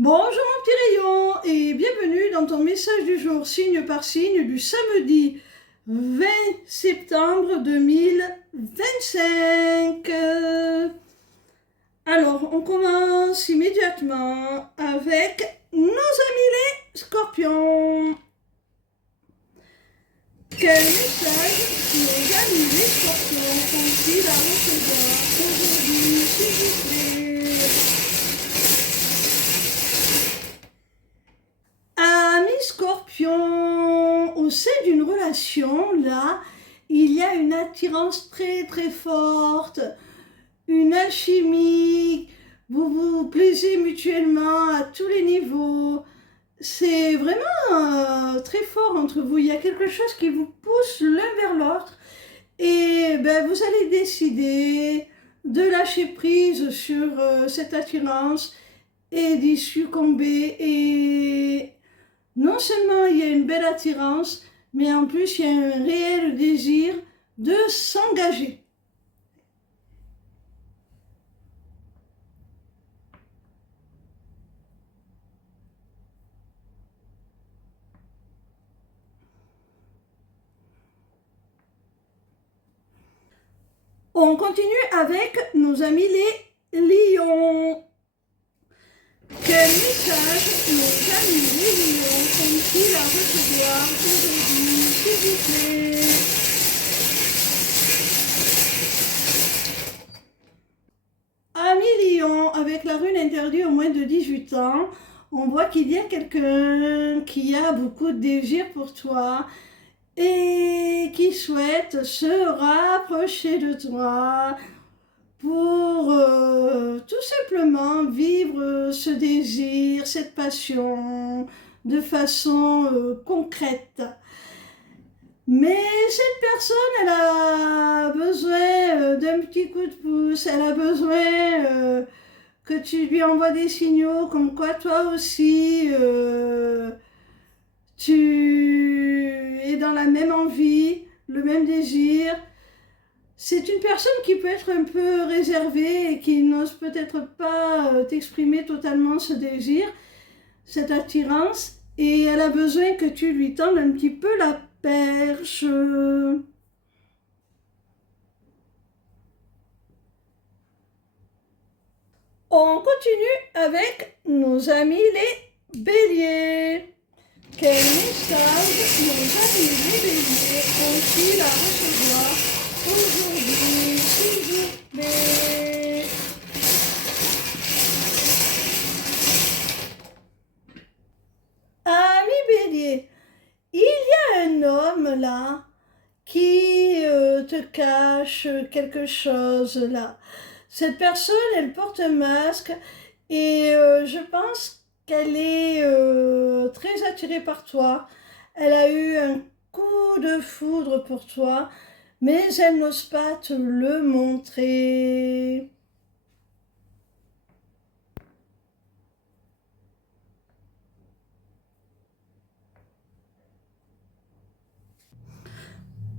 Bonjour mon petit rayon et bienvenue dans ton message du jour signe par signe du samedi 20 septembre 2025. Alors on commence immédiatement avec nos amis les scorpions. Quel message nos amis les scorpions ont-ils à recevoir aujourd'hui, s'il vous plaît? Amis scorpions, au sein d'une relation, là, il y a une attirance très très forte, une alchimie, vous vous plaisez mutuellement à tous les niveaux. C'est vraiment très fort entre vous, il y a quelque chose qui vous pousse l'un vers l'autre et vous allez décider de lâcher prise sur cette attirance et d'y succomber. Et non seulement il y a une belle attirance, mais en plus il y a un réel désir de s'engager. On continue avec nos amis les lions. Quel message nos amis les lions ont-ils à recevoir aujourd'hui, s'il vous plaît? Amis lions, avec la rune interdite au moins de 18 ans, on voit qu'il y a quelqu'un qui a beaucoup de désir pour toi et qui souhaite se rapprocher de toi pour tout simplement vivre ce désir, cette passion de façon concrète. Mais cette personne, elle a besoin d'un petit coup de pouce, elle a besoin que tu lui envoies des signaux comme quoi toi aussi tu es dans la même envie, le même désir. C'est une personne qui peut être un peu réservée et qui n'ose peut-être pas t'exprimer totalement ce désir, cette attirance, et elle a besoin que tu lui tendes un petit peu la perche. On continue avec nos amis les béliers. Quel message nos amis les béliers ont-ils à recevoir aujourd'hui, s'il vous plaît? Amis béliers, il y a un homme là qui te cache quelque chose là. Cette personne, elle porte un masque et je pense qu'elle est très attirée par toi. Elle a eu un coup de foudre pour toi, mais elle n'ose pas te le montrer.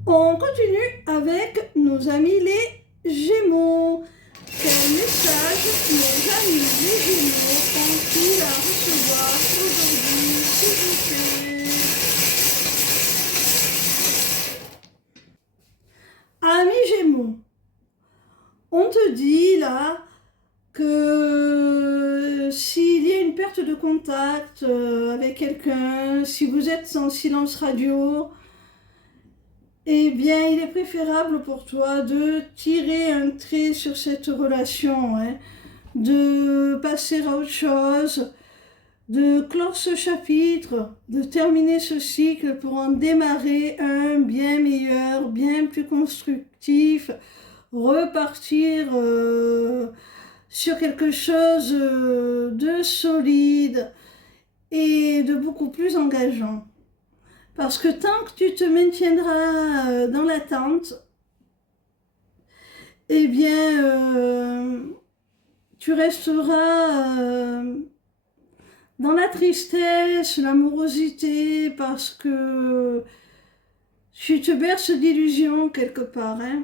On continue avec nos amis les Gémeaux. Quel message nos amis les Gémeaux ont-ils à recevoir aujourd'hui, s'il vous plaît? Amis Gémeaux, on te dit là que s'il y a une perte de contact avec quelqu'un, si vous êtes en silence radio, eh bien, il est préférable pour toi de tirer un trait sur cette relation, hein, de passer à autre chose, de clore ce chapitre, de terminer ce cycle pour en démarrer un bien meilleur, bien plus constructif, repartir sur quelque chose de solide et de beaucoup plus engageant. Parce que tant que tu te maintiendras dans l'attente, eh bien, tu resteras dans la tristesse, l'amorosité, parce que tu te berces d'illusions quelque part, hein.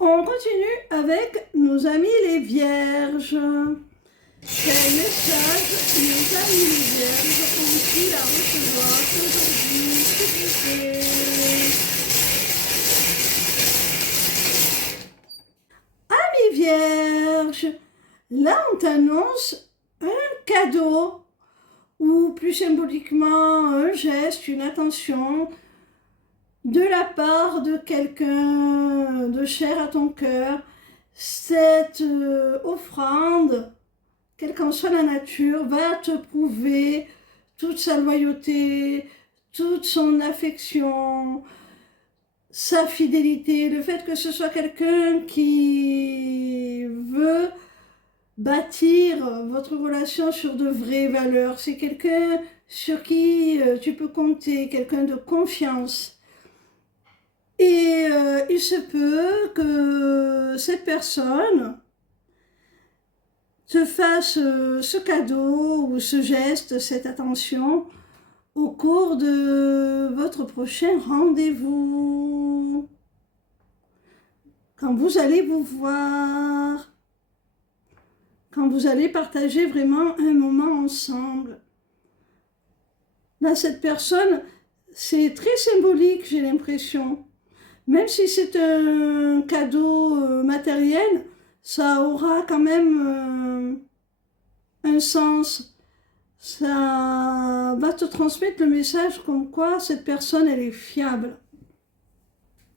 On continue avec nos amis les vierges. Quel message nos amis les vierges ont-ils à recevoir aujourd'hui, s'il vous plaît? Amis vierges, là on t'annonce un cadeau, ou plus symboliquement un geste, une attention, de la part de quelqu'un de cher à ton cœur. Cette offrande, quelle qu'en soit la nature, va te prouver toute sa loyauté, toute son affection, sa fidélité, le fait que ce soit quelqu'un qui veut bâtir votre relation sur de vraies valeurs. C'est quelqu'un sur qui tu peux compter, quelqu'un de confiance. Et il se peut que cette personne te fasse ce cadeau ou ce geste, cette attention, au cours de votre prochain rendez-vous. Quand vous allez vous voir, quand vous allez partager vraiment un moment ensemble. Là, cette personne, c'est très symbolique, j'ai l'impression. Même si c'est un cadeau matériel, ça aura quand même un sens. Ça va te transmettre le message comme quoi cette personne, elle est fiable.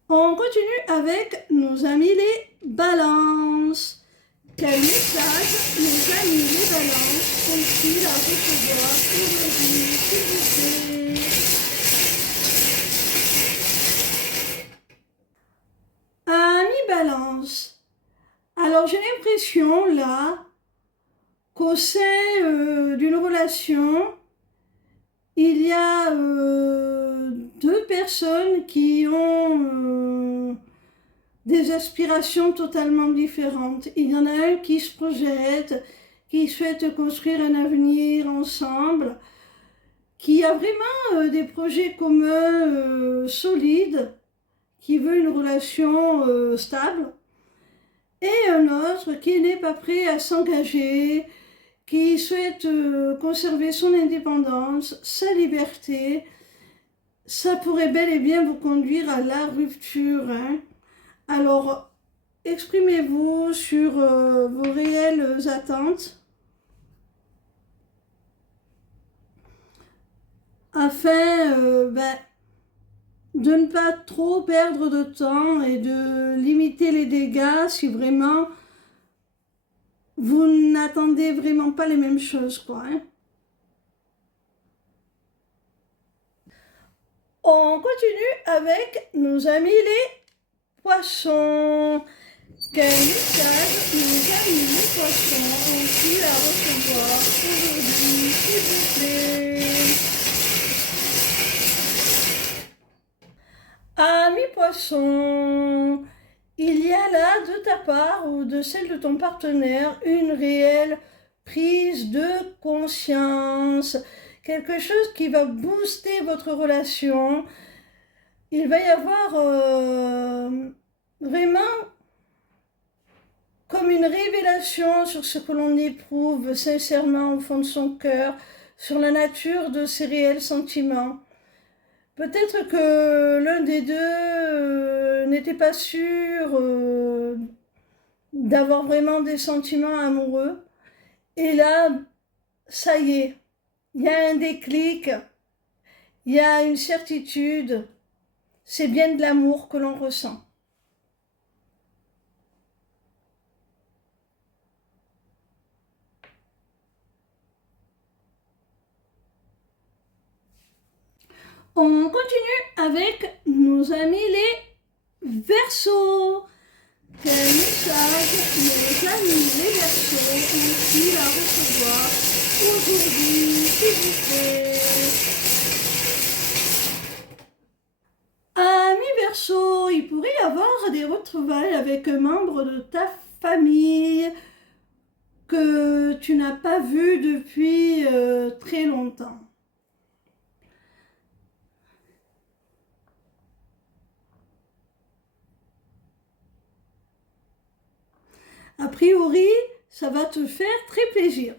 On continue avec nos amis les balances. Quel message nos amis les balances ont-ils à recevoir aujourd'hui, s'il vous plaît? Amis balance. Alors j'ai l'impression là qu'au sein d'une relation, il y a deux personnes qui ont des aspirations totalement différentes. Il y en a un qui se projette, qui souhaite construire un avenir ensemble, qui a vraiment des projets communs solides, qui veut une relation stable, et un autre qui n'est pas prêt à s'engager, qui souhaite conserver son indépendance, sa liberté. Ça pourrait bel et bien vous conduire à la rupture, hein. Alors, exprimez-vous sur vos réelles attentes afin de ne pas trop perdre de temps et de limiter les dégâts si vraiment vous n'attendez vraiment pas les mêmes choses, quoi, hein. On continue avec nos amis les poissons. Quel message nos amis les poissons ont-ils à recevoir aujourd'hui, s'il vous plaît? Amis poissons, il y a là de ta part ou de celle de ton partenaire une réelle prise de conscience, quelque chose qui va booster votre relation. Il va y avoir vraiment comme une révélation sur ce que l'on éprouve sincèrement au fond de son cœur, sur la nature de ses réels sentiments. Peut-être que l'un des deux n'était pas sûr d'avoir vraiment des sentiments amoureux. Et là, ça y est, il y a un déclic, il y a une certitude, c'est bien de l'amour que l'on ressent. On continue avec nos amis les Verseaux. Quel message nos amis les Verseaux ont-ils à recevoir aujourd'hui, s'il vous plaît? Amis Verseaux, il pourrait y avoir des retrouvailles avec un membre de ta famille que tu n'as pas vu depuis très longtemps. A priori, ça va te faire très plaisir.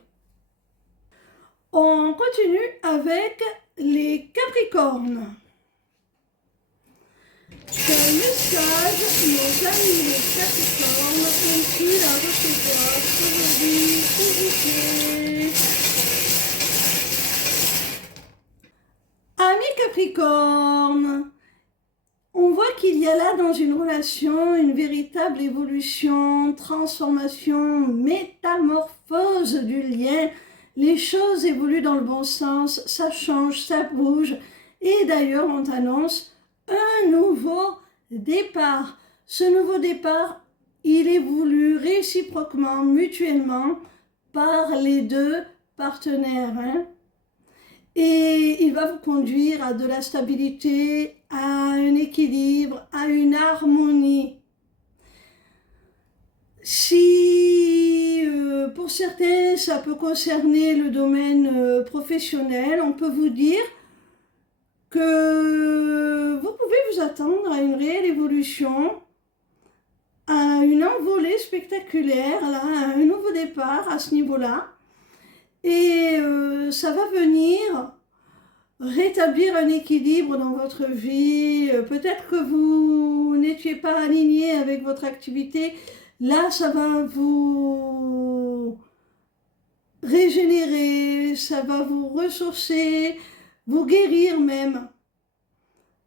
On continue avec les Capricornes. Quel message nos amis les Capricornes ont-ils à recevoir aujourd'hui, s'il vous plaît? Amis Capricornes, on voit qu'il y a là dans une relation une véritable évolution, transformation, métamorphose du lien. Les choses évoluent dans le bon sens, ça change, ça bouge. Et d'ailleurs, on t'annonce un nouveau départ. Ce nouveau départ, il est voulu réciproquement, mutuellement, par les deux partenaires. Et il va vous conduire à de la stabilité, à un équilibre, à une harmonie. Si pour certains ça peut concerner le domaine professionnel, on peut vous dire que vous pouvez vous attendre à une réelle évolution, à une envolée spectaculaire, là, à un nouveau départ à ce niveau-là. Et ça va venir rétablir un équilibre dans votre vie. Peut-être que vous n'étiez pas aligné avec votre activité. Là, ça va vous régénérer, ça va vous ressourcer, vous guérir même,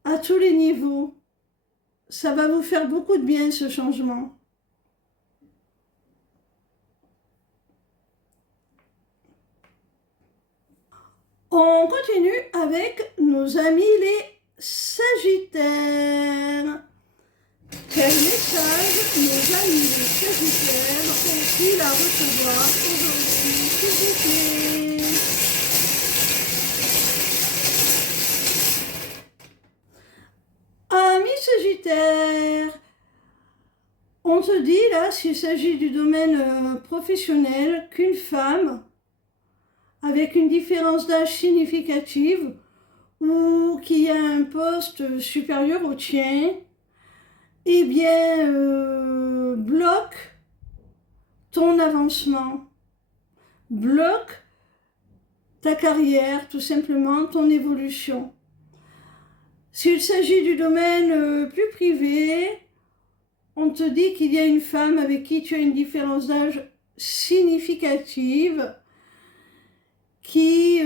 à tous les niveaux. Ça va vous faire beaucoup de bien, ce changement. On continue avec nos amis les Sagittaires. Quel message nos amis les Sagittaires ont-ils à recevoir aujourd'hui, s'il vous plaît? Amis Sagittaires, on te dit là, s'il s'agit du domaine professionnel, qu'une femme avec une différence d'âge significative ou qui a un poste supérieur au tien, eh bien, bloque ton avancement, bloque ta carrière, tout simplement, ton évolution. S'il s'agit du domaine plus privé, on te dit qu'il y a une femme avec qui tu as une différence d'âge significative qui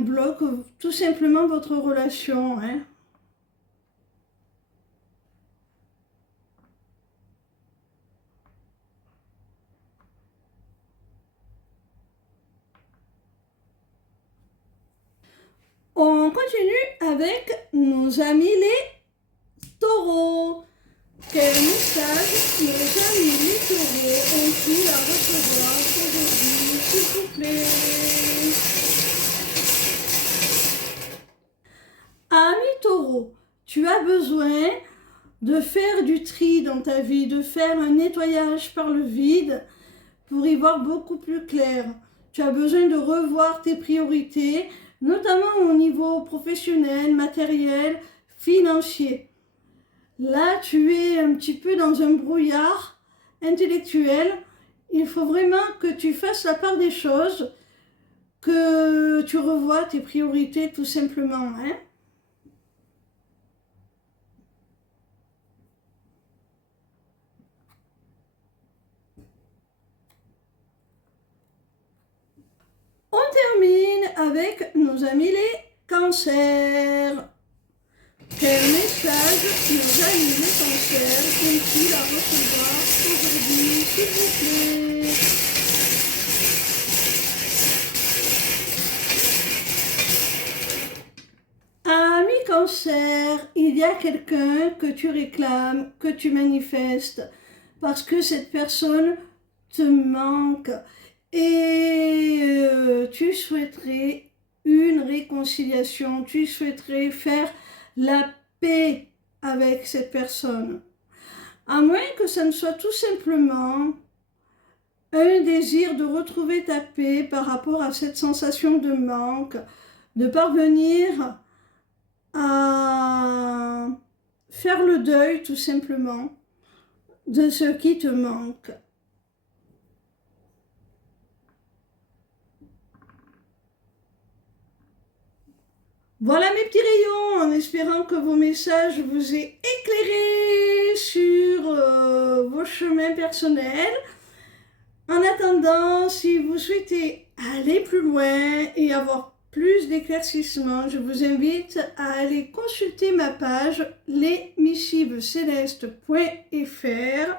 bloque tout simplement votre relation. On continue avec nos amis les taureaux. Quel message nos amis les taureaux ont-ils à recevoir aujourd'hui, s'il vous plaît? Ami taureau, tu as besoin de faire du tri dans ta vie, de faire un nettoyage par le vide pour y voir beaucoup plus clair. Tu as besoin de revoir tes priorités, notamment au niveau professionnel, matériel, financier. Là, tu es un petit peu dans un brouillard intellectuel. Il faut vraiment que tu fasses la part des choses, que tu revoies tes priorités tout simplement. On termine avec nos amis les cancers. Quel message nos amis les cancers ont-ils à recevoir aujourd'hui, s'il vous plaît? Ami cancer, il y a quelqu'un que tu réclames, que tu manifestes, parce que cette personne te manque. Et tu souhaiterais une réconciliation, tu souhaiterais faire la paix avec cette personne. À moins que ça ne soit tout simplement un désir de retrouver ta paix par rapport à cette sensation de manque, de parvenir à faire le deuil tout simplement de ce qui te manque. Voilà mes petits rayons, en espérant que vos messages vous aient éclairé sur vos chemins personnels. En attendant, si vous souhaitez aller plus loin et avoir plus d'éclaircissements, je vous invite à aller consulter ma page lesmissivescélestes.fr.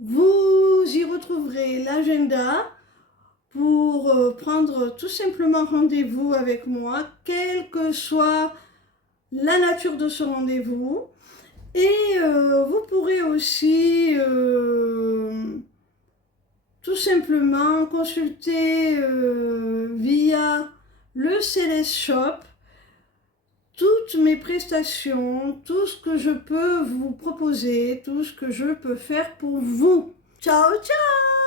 Vous y retrouverez l'agenda pour prendre tout simplement rendez-vous avec moi, quelle que soit la nature de ce rendez-vous. Et vous pourrez aussi tout simplement consulter via le Céleste Shop toutes mes prestations, tout ce que je peux vous proposer, tout ce que je peux faire pour vous. Ciao, ciao!